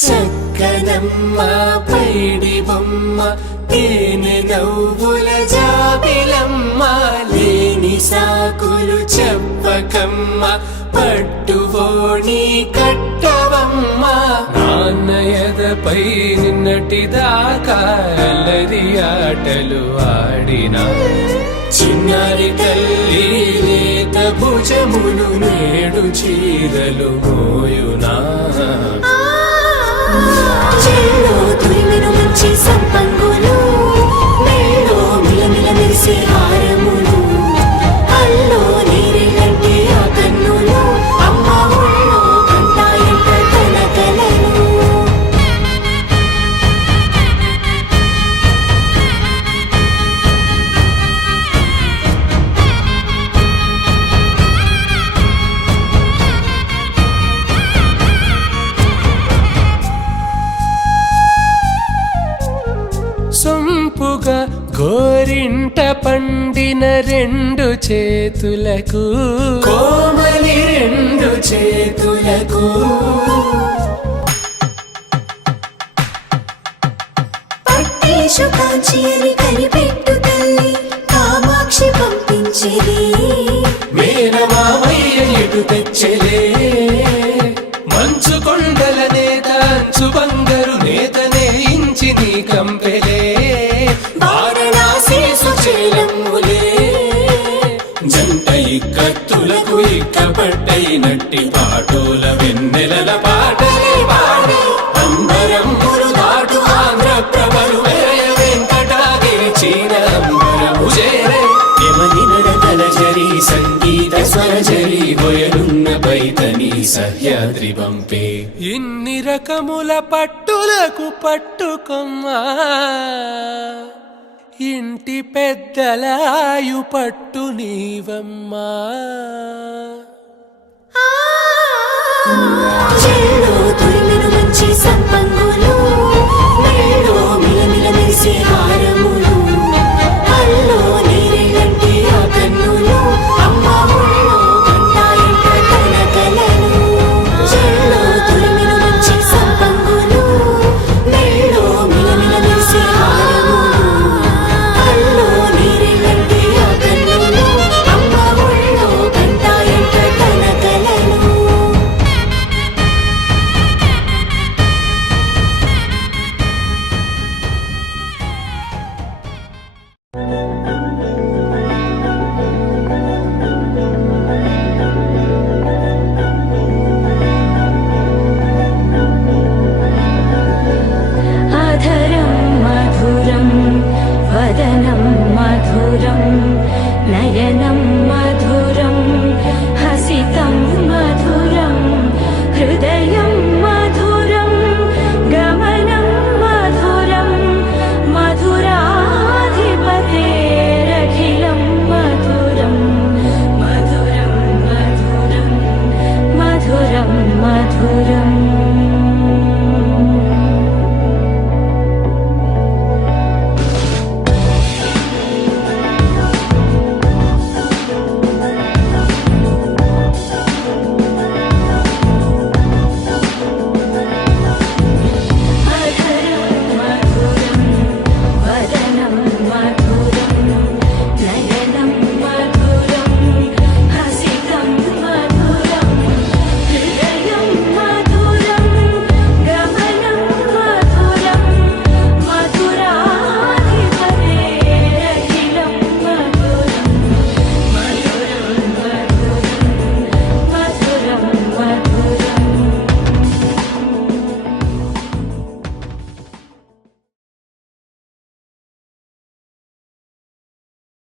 చక్కనమ్మ పైడి బొమ్మ తేనె నవ్వుల జాబిలమ్మ లేని సాకులు చెప్పకమ్మ పట్టువోణి కట్టవమ్మ నాన్నయదపై నిన్నటిదాకా అల్లరి ఆటలు ఆడినా చిన్నారి తల్లి లేత భుజములు నేడు చీరలు మోయునా చెల్లో తురిమెను మంచి సంపంగులు మెల్లో మిలమిల మెరిసే హారములు అల్లో నీరెళ్ళంటే ఆ కన్నులు అమ్మ ఒళ్ళో కంటాయంట తన కలలు సొంపుగా గోరింట పండిన రెండు చేతులకు కోమలి రెండు చేతులకు పట్టేశు కాంచి అని కనిపెట్టు తల్లి కామాక్షి పంపించేది మేనమామయ్య ఎటు తెచ్చలే మంచు కొండల నేత అంచు బంగారు నేతనే ఇంచి నీ కంపెలే వారణాసి సుచేలమ్ములే జంట ఇక్కత్తులకు ఇక్కపట్టై నట్టి పాటోల వెన్నెలల పాటలే పాడే అంబరమ్ములు దాటు ఆంధ్ర ప్రభలు వేయ వెంకటాగిరి చీన అంబరము చేరే యమని నడతల జరి సంగీత స్వరజరి బొయలున్న పైతని సహ్యాద్రి పంపే ఇన్ని రకముల పట్టులకు పట్టుకొమ్మా ఇంటి పెద్దలాయు పట్టు నీవమ్మా చెల్లో తురిమెను మంచి సంపంగులు మెల్లో మిలమిల మెరిసే హారములు అల్లో నీరెళ్ళంటే ఆ కన్నులు అమ్మ ఒళ్ళో కంటాయంట తన కలలు చెల్లో తురిమెను మంచి సంపంగులు మెల్లో మిలమిల మెరిసే హారములు అల్లో నీరెళ్ళంటే ఆ కన్నులు అమ్మ ఒళ్ళో కంటాయంట తన కలలు